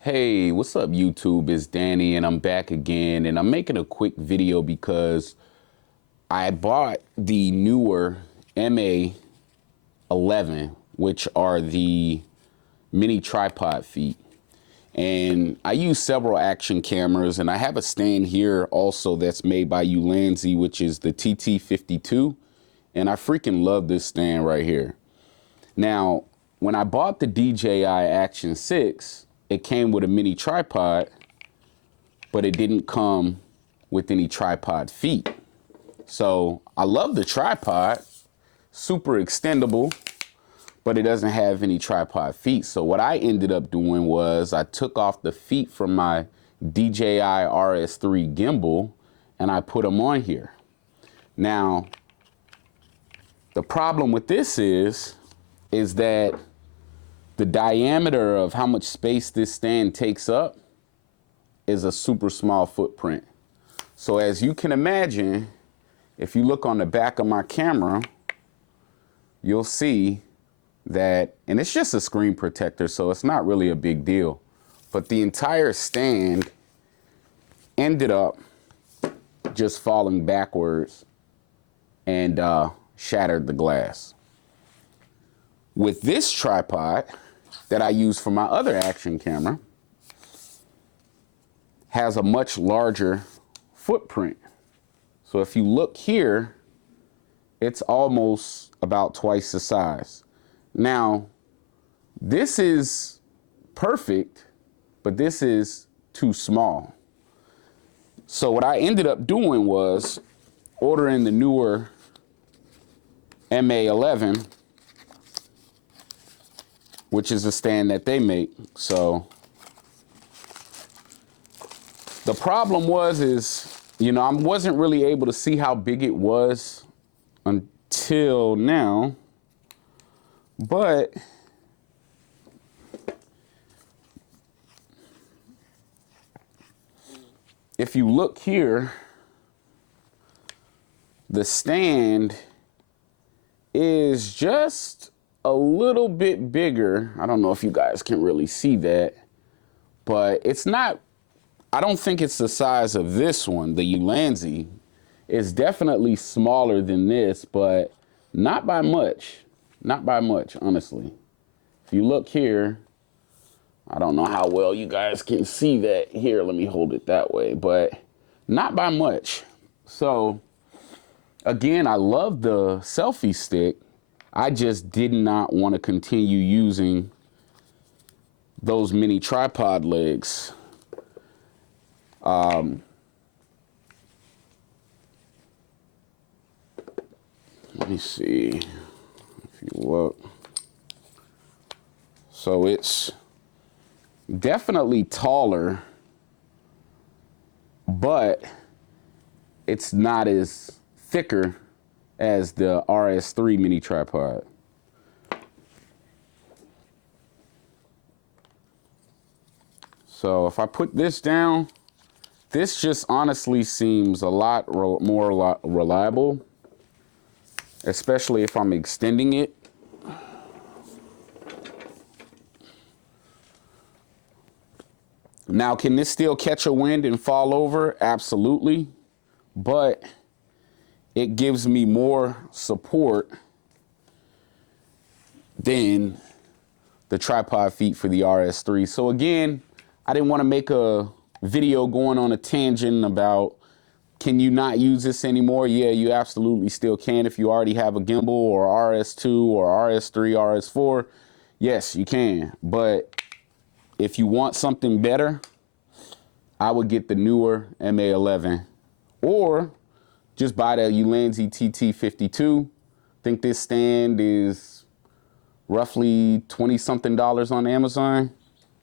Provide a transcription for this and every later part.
Hey, what's up YouTube? It's Danny and I'm back again, and I'm making a quick video because I bought the Neewer M11, which are the mini tripod feet. And I use several action cameras, and I have a stand here also that's made by Ulanzi, which is the TT52. And I freaking love this stand right here. Now, when I bought the DJI Action 6, it came with a mini tripod, but it didn't come with any tripod feet. So I love the tripod, super extendable, but it doesn't have any tripod feet. So what I ended up doing was I took off the feet from my DJI RS3 gimbal and I put them on here. Now, the problem with this is that the diameter of how much space this stand takes up is a super small footprint. So as you can imagine, if you look on the back of my camera, you'll see that, and it's just a screen protector, so it's not really a big deal, but the entire stand ended up just falling backwards and shattered the glass. With this tripod that I use for my other action camera, has a much larger footprint. So if you look here, it's almost about twice the size. Now, this is perfect, but this is too small. So what I ended up doing was ordering the Neewer MA11, which is a stand that they make. So the problem is, I wasn't really able to see how big it was until now, but if you look here, the stand is just a little bit bigger. I don't know if you guys can really see that, but it's not, I don't think it's the size of this one, the Ulanzi. It's definitely smaller than this, but not by much. Not by much, honestly. If you look here, I don't know how well you guys can see that here. Let me hold it that way, but not by much. So again, I love the selfie stick. I just did not want to continue using those mini tripod legs. Let me see if you look. So it's definitely taller, but it's not as thicker as the RS3 mini tripod. So if I put this down, this just honestly seems a lot more reliable, especially if I'm extending it. Now, can this still catch a wind and fall over? Absolutely. But it gives me more support than the tripod feet for the RS3. So again, I didn't want to make a video going on a tangent about, can you not use this anymore? Yeah, you absolutely still can if you already have a gimbal or RS2 or RS3, RS4. Yes, you can. But if you want something better, I would get the Neewer MA11 or just buy the Ulanzi TT52. I think this stand is roughly $20-something on Amazon.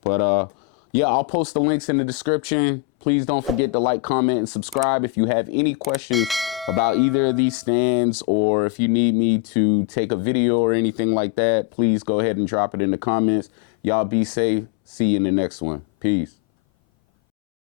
But yeah, I'll post the links in the description. Please don't forget to like, comment, and subscribe. If you have any questions about either of these stands, or if you need me to take a video or anything like that, please go ahead and drop it in the comments. Y'all be safe. See you in the next one. Peace.